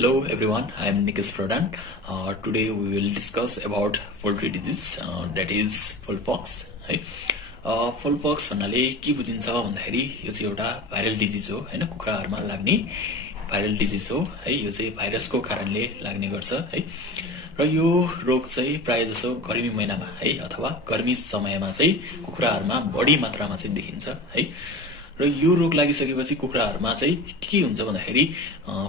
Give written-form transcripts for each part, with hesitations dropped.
Hello everyone, I am Nikesh Pradhan. Today we will discuss about poultry disease, that is fowl-pox. है fowl-pox भन्नाले के बुझिन्छ भन्दाखेरि यो चाहिँ एउटा भाइरल डिजिज हो हैन, कुखुराहरुमा लाग्ने भाइरल डिजिज हो है। यो चाहिँ भाइरसको कारणले लाग्ने गर्छ है। र यो रोग चाहिँ प्राय जसो गर्मी महिनामा है अथवा गर्मी समयमा चाहिँ कुखुराहरुमा बढी मात्रामा चाहिँ देखिन्छ है। र यो रोग लागिसकेपछि कुखुराहरुमा चाहिँ के हुन्छ भन्दाखेरि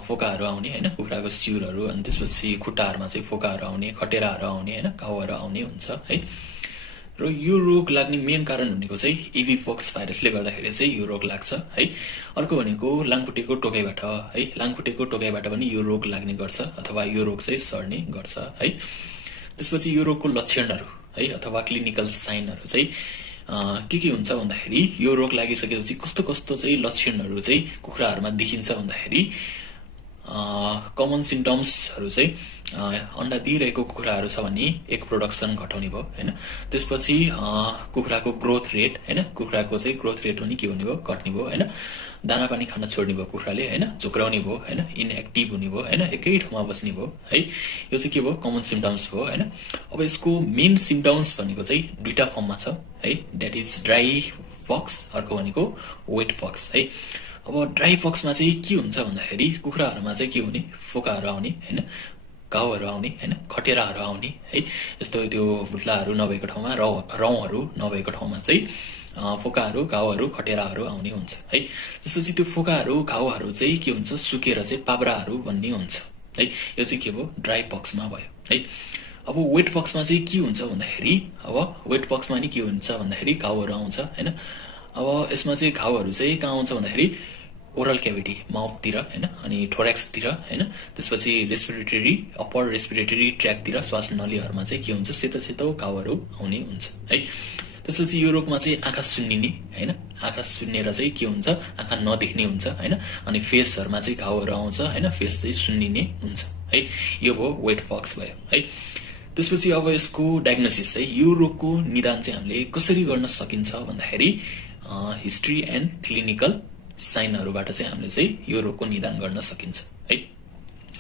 फोकाहरु आउने हैन, कुखुराको सिउरहरु, अनि त्यसपछि खुट्टाहरुमा चाहिँ फोकाहरु आउने, खटेराहरु आउने हैन, घाउहरु आउने हुन्छ है। र यो रोग लाग्ने मेन कारण भनेको चाहिँ एभी पक्स भाइरसले गर्दाखेरि चाहिँ यो रोग लाग्छ है। अर्को भनेको लामखुट्टेको टोकाइबाट है, लामखुट्टेको टोकाइबाट पनि यो रोग लाग्ने गर्छ अथवा यो रोग चाहिँ सर्ने गर्छ है। त्यसपछि यो रोगको लक्षणहरु है अथवा क्लिनिकल साइनहरु चाहिँ के हुन्छ भन्दाखेरि यो रोग लागिसकेपछि कस्तो कस्तो चाहिँ लक्षणहरु चाहिँ कुखुराहरुमा देखिन्छ भन्दाखेरि कमन सिम्पटम्सहरु चाहिँ अण्डा दिइरहेको कुखुराहरु छ भने एक प्रोडक्सन घटाउने भयो हैन। त्यसपछि कुखुराको ग्रोथ रेट हैन, कुखुराको चाहिँ ग्रोथ रेट पनि के हुने भयो, घट्ने भयो हैन। दाना पानी खान छोड्ने भयो कुखुराले हैन, झुक्राउने भयो हैन, इनएक्टिभ हुने भयो हैन, एकै ठाउँमा बस्ने भयो है। यो चाहिँ के भयो, कमन सिम्पटम्स भयो हैन। अब यसको मेन सिम्पटम्स भनेको चाहिँ दुईटा फर्ममा छ है, दैट इज ड्राई पक्स, अर्को भनेको वेट पक्स है। अब ड्राई पक्समा चाहिँ के हुन्छ भन्दाखेरि कुखुराहरुमा चाहिँ के हुने, फोकाहरु आउने हैन, घाउहरु आउने हैन, खटेराहरु आउने है। जस्तो त्यो भुत्लाहरु नभएको ठाउँमा रौहरु नभएको ठाउँमा चाहिँ फोकाहरु, घाउहरु, खटेराहरु आउने हुन्छ है। त्यसपछि त्यो फोकाहरु, घाउहरु चाहिँ के हुन्छ, सुकेर चाहिँ पाब्राहरु बन्ने हुन्छ है। यो चाहिँ के भयो, ड्राई पक्समा भयो है। अब वेट पक्समा चाहिँ के हुन्छ भन्दाखेरि अब वेट पक्समा नि के हुन्छ भन्दाखेरि घाउहरु आउँछ हैन। अब यसमा चाहिँ घाउहरु चाहिँ कहाँ आउँछ भन्दाखेरि ओरल क्याभिटी, माउथतिर हैन, अनि थोरेक्सतिर हैन। त्यसपछि रेस्पिरेटरी, अप्पर रेस्पिरेटरी ट्र्याकतिर, श्वास नलीहरुमा चाहिँ के हुन्छ, सेतो सेतो घाउहरु आउने हुन्छ है। त्यसपछि यो रोगमा चाहिँ आँखा सुन्निने हैन, आँखा सुन्नेर चाहिँ के हुन्छ, आँखा नदेख्ने हुन्छ हैन। अनि फेसहरुमा चाहिँ घाउहरु आउँछ हैन, फेस चाहिँ सुन्निने हुन्छ है। यो भयो वेट पक्स भयो है। त्यसपछि अब यसको डायग्नोसिस चाहिँ, यो रोगको निदान चाहिँ हामीले कसरी गर्न सकिन्छ भन्दाखेरि हिस्ट्री एन्ड क्लिनिकल साइनहरुबाट चाहिँ हामीले चाहिँ यो रोगको निदान गर्न सकिन्छ है।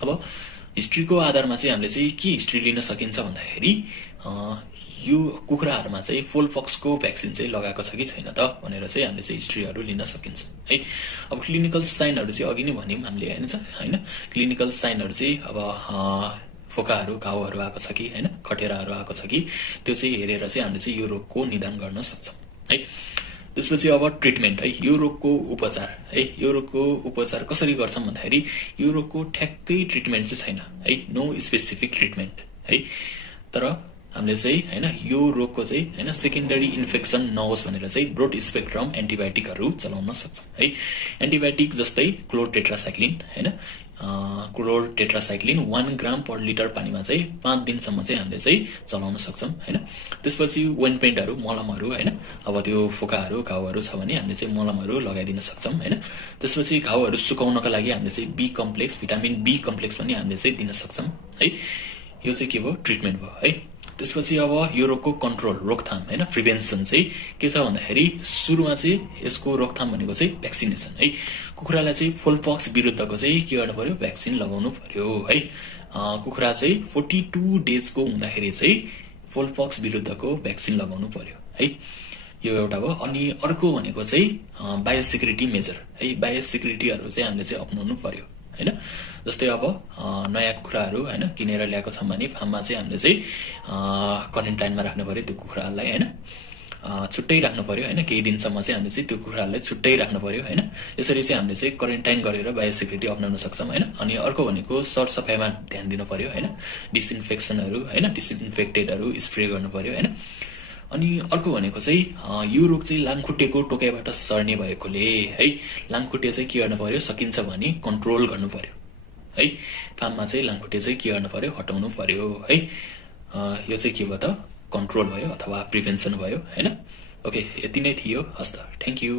अब हिस्ट्रीको आधारमा चाहिँ हामीले चाहिँ के हिस्ट्री लिन सकिन्छ भन्दाखेरि यो कुखुराहरुमा चाहिँ फोलपक्सको भ्याक्सिन चाहिँ लगाएको छ कि छैन त भनेर चाहिँ हामीले चाहिँ हिस्ट्रीहरु लिन सकिन्छ है। अब क्लिनिकल साइनहरु चाहिँ अघि नै भन्यौं हामीले हैन, क्लिनिकल साइनहरु चाहिँ अब फोकाहरु, घाउहरु आएको छ कि हैन, खटेराहरु आएको छ कि, त्यो चाहिँ हेरेर चाहिँ हामीले चाहिँ यो रोगको निदान गर्न सक्छौं है। त्यसपछि अब ट्रिटमेन्ट है, यो रोगको उपचार है। यो रोगको उपचार कसरी गर्छौं भन्दाखेरि यो रोगको ठ्याक्कै ट्रिटमेन्ट चाहिँ छैन है, नो स्पेसिफिक ट्रिटमेन्ट है। तर हामीले चाहिँ हैन यो रोगको चाहिँ हैन सेकेन्डरी इन्फेक्सन नहोस् भनेर चाहिँ ब्रोड स्पेक्ट्रम एन्टिबायोटिकहरु चलाउन सक्छौं है। एन्टिबायोटिक जस्तै क्लोरटेट्रासाइक्लिन हैन, क्लोरटेट्रासाइक्लिन 1 ग्राम पर लिटर पानीमा चाहिँ 5 दिनसम्म चाहिँ हामीले चाहिँ चलाउन सक्छौं हैन। त्यसपछि ओइन्टमेन्टहरु, मलमहरु हैन, अब त्यो फोकाहरु, घाउहरु छ भने हामीले चाहिँ मलमहरु लगाइदिन सक्छौं हैन। त्यसपछि घाउहरु सुकाउनका लागि हामीले चाहिँ B complex, vitamin B complex पनि हामीले चाहिँ दिन सक्छौं है। यो चाहिँ के भयो, ट्रिटमेन्ट भयो है। त्यसपछि अब यो रोगको कन्ट्रोल, रोकथाम हैन, प्रिभेन्सन चाहिँ के छ भन्दाखेरि सुरुमा चाहिँ यसको रोकथाम भनेको चाहिँ भ्याक्सिनेसन है। कुखुरालाई चाहिँ फोलपक्स विरुद्धको चाहिँ के गर्नु पर्यो, भ्याक्सिन लगाउनु पर्यो है। कुखुरा चाहिँ 42 डेजको हुँदाखेरि चाहिँ फोलपक्स विरुद्धको भ्याक्सिन लगाउनु पर्यो है। यो एउटा भयो। अनि अर्को भनेको चाहिँ बायोसेक्युरिटी मेजर है, बायोसेक्युरिटीहरु चाहिँ हामीले चाहिँ अपनाउनु पर्यो हैन। जस्तै अब नयाँ कुखुराहरु हैन किनेर ल्याएको छ भने फार्ममा चाहिँ हामीले चाहिँ क्वारेन्टाइनमा राख्नु पर्यो त्यो कुखुरालाई हैन, छुट्टै राख्नु पर्यो हैन। केही दिनसम्म चाहिँ हामीले चाहिँ त्यो कुखुरालाई छुट्टै राख्नु पर्यो हैन। यसरी चाहिँ हामीले चाहिँ क्वारेन्टाइन गरेर बायोसेक्युरिटी अपनाउन सक्छौं हैन। अनि अर्को भनेको सरसफाइमा ध्यान दिनु पर्यो हैन, डिसइन्फेक्सनहरु हैन, डिसइन्फेक्टेडहरु स्प्रे गर्नु पर्यो हैन। अनि अर्को भनेको चाहिँ यो रोग चाहिँ लामखुट्टेको टोकाइबाट सर्ने भएकोले है, लामखुट्टे चाहिँ के गर्नु पर्यो, सकिन्छ भने कन्ट्रोल गर्नु पर्यो है। फार्ममा चाहिँ लामखुट्टे चाहिँ के गर्नु पर्यो, हटाउनु पर्यो है। यो चाहिँ के भयो त, कन्ट्रोल भयो अथवा प्रिभेन्सन भयो हैन। ओके, यति नै थियो। हस्त, थ्यांक यू।